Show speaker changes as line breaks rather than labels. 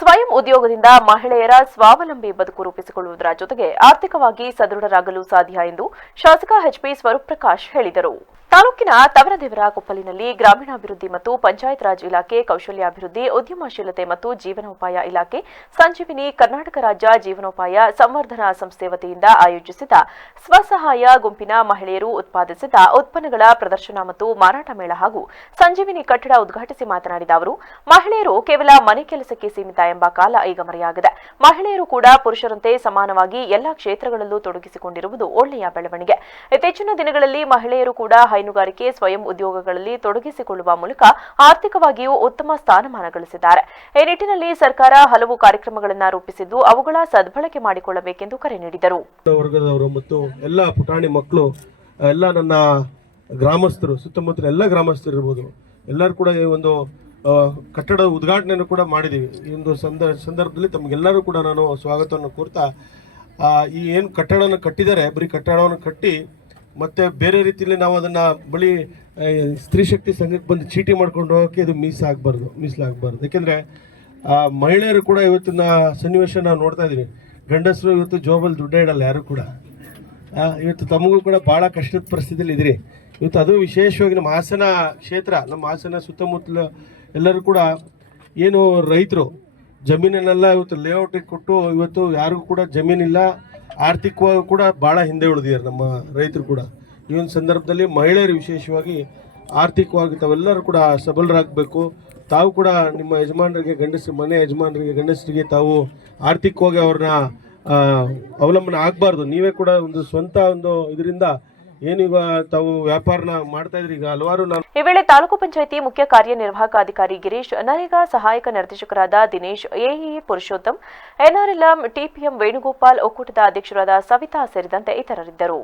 ಸ್ವಯಂ ಉದ್ಯೋಗದಿಂದ ಮಹಿಳೆಯರ ಸ್ವಾವಲಂಬಿ ಬದುಕು ರೂಪಿಸಿಕೊಳ್ಳುವುದರ ಜೊತೆಗೆ ಆರ್ಥಿಕವಾಗಿ ಸದೃಢರಾಗಲು ಸಾಧ್ಯ ಎಂದು ಶಾಸಕ ಎಚ್ಪಿ ಸ್ವರೂಪ್ ಪ್ರಕಾಶ್ ಹೇಳಿದರು. ತಾಲೂಕಿನ ತವರದೇವರ ಕೊಪ್ಪಲಿನಲ್ಲಿ ಗ್ರಾಮೀಣಾಭಿವೃದ್ಧಿ ಮತ್ತು ಪಂಚಾಯತ್ ರಾಜ್ ಇಲಾಖೆ, ಕೌಶಲ್ಯಾಭಿವೃದ್ಧಿ, ಉದ್ಯಮಶೀಲತೆ ಮತ್ತು ಜೀವನೋಪಾಯ ಇಲಾಖೆ, ಸಂಜೀವಿನಿ ಕರ್ನಾಟಕ ರಾಜ್ಯ ಜೀವನೋಪಾಯ ಸಂವರ್ಧನಾ ಸಂಸ್ಥೆ ವತಿಯಿಂದ ಆಯೋಜಿಸಿದ ಸ್ವಸಹಾಯ ಗುಂಪಿನ ಮಹಿಳೆಯರು ಉತ್ಪಾದಿಸಿದ ಉತ್ಪನ್ನಗಳ ಪ್ರದರ್ಶನ ಮತ್ತು ಮಾರಾಟ ಮೇಳ ಹಾಗೂ ಸಂಜೀವಿನಿ ಕಟ್ಟಡ ಉದ್ಘಾಟಿಸಿ ಮಾತನಾಡಿದ ಅವರು, ಮಹಿಳೆಯರು ಕೇವಲ ಮನೆ ಕೆಲಸಕ್ಕೆ ಸೀಮಿತ ಎಂಬ ಕಾಲ ಈಗ ಮರೆಯಾಗಿದೆ ಮಹಿಳೆಯರು ಕೂಡ ಪುರುಷರಂತೆ ಸಮಾನವಾಗಿ ಎಲ್ಲಾ ಕ್ಷೇತ್ರಗಳಲ್ಲೂ ತೊಡಗಿಸಿಕೊಂಡಿರುವುದು ಒಳ್ಳೆಯ ಬೆಳವಣಿಗೆ. ಇತ್ತೀಚಿನ ದಿನಗಳಲ್ಲಿ ಮಹಿಳೆಯರು ಕೂಡ ಹೈನುಗಾರಿಕೆ, ಸ್ವಯಂ ಉದ್ಯೋಗಗಳಲ್ಲಿ ತೊಡಗಿಸಿಕೊಳ್ಳುವ ಮೂಲಕ ಆರ್ಥಿಕವಾಗಿಯೂ ಉತ್ತಮ ಸ್ಥಾನಮಾನ ಗಳಿಸಿದ್ದಾರೆ. ಈ ನಿಟ್ಟಿನಲ್ಲಿ ಸರ್ಕಾರ ಹಲವು ಕಾರ್ಯಕ್ರಮಗಳನ್ನು ರೂಪಿಸಿದ್ದು, ಅವುಗಳ ಸದ್ಬಳಕೆ ಮಾಡಿಕೊಳ್ಳಬೇಕೆಂದು ಕರೆ ನೀಡಿದರು.
ವರ್ಗದವರು ಮತ್ತು ಎಲ್ಲ ಪುಟಾಣಿ ಮಕ್ಕಳು, ಎಲ್ಲ ನನ್ನ ಗ್ರಾಮಸ್ಥರು, ಸುತ್ತಮುತ್ತಲ ಎಲ್ಲ ಗ್ರಾಮಸ್ಥರು ಇರ್ಬೋದು, ಎಲ್ಲರೂ ಕೂಡ ಈ ಒಂದು ಕಟ್ಟಡ ಉದ್ಘಾಟನೆಯನ್ನು ಕೂಡ ಮಾಡಿದ್ದೀವಿ. ಈ ಒಂದು ಸಂದರ್ಭ ಸಂದರ್ಭದಲ್ಲಿ ತಮಗೆಲ್ಲರೂ ಕೂಡ ನಾನು ಸ್ವಾಗತವನ್ನು ಕೋರ್ತಾ ಈ ಏನು ಕಟ್ಟಡವನ್ನು ಕಟ್ಟಿದ್ದಾರೆ, ಬರೀ ಕಟ್ಟಡವನ್ನು ಕಟ್ಟಿ ಮತ್ತು ಬೇರೆ ರೀತಿಯಲ್ಲಿ ನಾವು ಅದನ್ನು ಬಳಿ ಸ್ತ್ರೀಶಕ್ತಿ ಸ್ತ್ರೀ ಶಕ್ತಿ ಸಂಘಕ್ಕೆ ಬಂದು ಚೀಟಿ ಮಾಡ್ಕೊಂಡು ಹೋಗೋಕ್ಕೆ ಇದು ಮೀಸಲಾಗಬಾರ್ದು ಮೀಸಲಾಗಬಾರ್ದು. ಯಾಕೆಂದರೆ ಮಹಿಳೆಯರು ಕೂಡ ಇವತ್ತಿನ ಸನ್ನಿವೇಶ ನಾವು ನೋಡ್ತಾ ಇದ್ದೀವಿ. ಗಂಡಸರು ಇವತ್ತು ಜೋಬಲ್ಲಿ ದುಡ್ಡೆ ಇಡಲ್ಲ, ಯಾರು ಕೂಡ. ಇವತ್ತು ತಮಗೂ ಕೂಡ ಭಾಳ ಕಷ್ಟದ ಪರಿಸ್ಥಿತಿಯಲ್ಲಿ ಇದ್ರಿ ಇವತ್ತು ಅದು ವಿಶೇಷವಾಗಿ ನಮ್ಮ ಹಾಸನ ಕ್ಷೇತ್ರ, ನಮ್ಮ ಹಾಸನ ಸುತ್ತಮುತ್ತಲ ಎಲ್ಲರೂ ಕೂಡ ಏನು ರೈತರು ಜಮೀನನ್ನೆಲ್ಲ ಇವತ್ತು ಲೇಔಟಿಗೆ ಕೊಟ್ಟು ಇವತ್ತು ಯಾರಿಗೂ ಕೂಡ ಜಮೀನಿಲ್ಲ ಆರ್ಥಿಕವಾಗಿ ಕೂಡ ಭಾಳ ಹಿಂದೆ ಉಳಿದಿದ್ದಾರೆ ನಮ್ಮ ರೈತರು ಕೂಡ. ಈ ಒಂದು ಸಂದರ್ಭದಲ್ಲಿ ಮಹಿಳೆಯರು ವಿಶೇಷವಾಗಿ ಆರ್ಥಿಕವಾಗಿ ತಾವೆಲ್ಲರೂ ಕೂಡ ಸಬಲರಾಗಬೇಕು. ತಾವು ಕೂಡ ನಿಮ್ಮ ಯಜಮಾನರಿಗೆ, ಗಂಡಸರು, ಮನೆ ಯಜಮಾನರಿಗೆ, ಗಂಡಸರಿಗೆ ತಾವು ಆರ್ಥಿಕವಾಗಿ ಅವ್ರನ್ನ ಅವಲಂಬನೆ ಆಗಬಾರ್ದು. ನೀವೇ ಕೂಡ ಒಂದು ಸ್ವಂತ ಒಂದು ಇದರಿಂದ ಏನೀಗ ತಾವು ವ್ಯಾಪಾರನ ಮಾಡ್ತಾ ಇದ್ರಿ? ಈಗ ಹಲವಾರು ನಾನು
ಈ ವೇಳೆ ತಾಲೂಕು ಪಂಚಾಯಿತಿ ಮುಖ್ಯ ಕಾರ್ಯನಿರ್ವಾಹಕ ಅಧಿಕಾರಿ ಗಿರೀಶ್, ನರೇಗಾ ಸಹಾಯಕ ನಿರ್ದೇಶಕರಾದ Dinesh AE Purushottam, NRLM TPM Venugopal ಒಕ್ಕೂಟದ ಅಧ್ಯಕ್ಷರಾದ ಸವಿತಾ ಸೇರಿದಂತೆ ಇತರರಿದ್ದರು.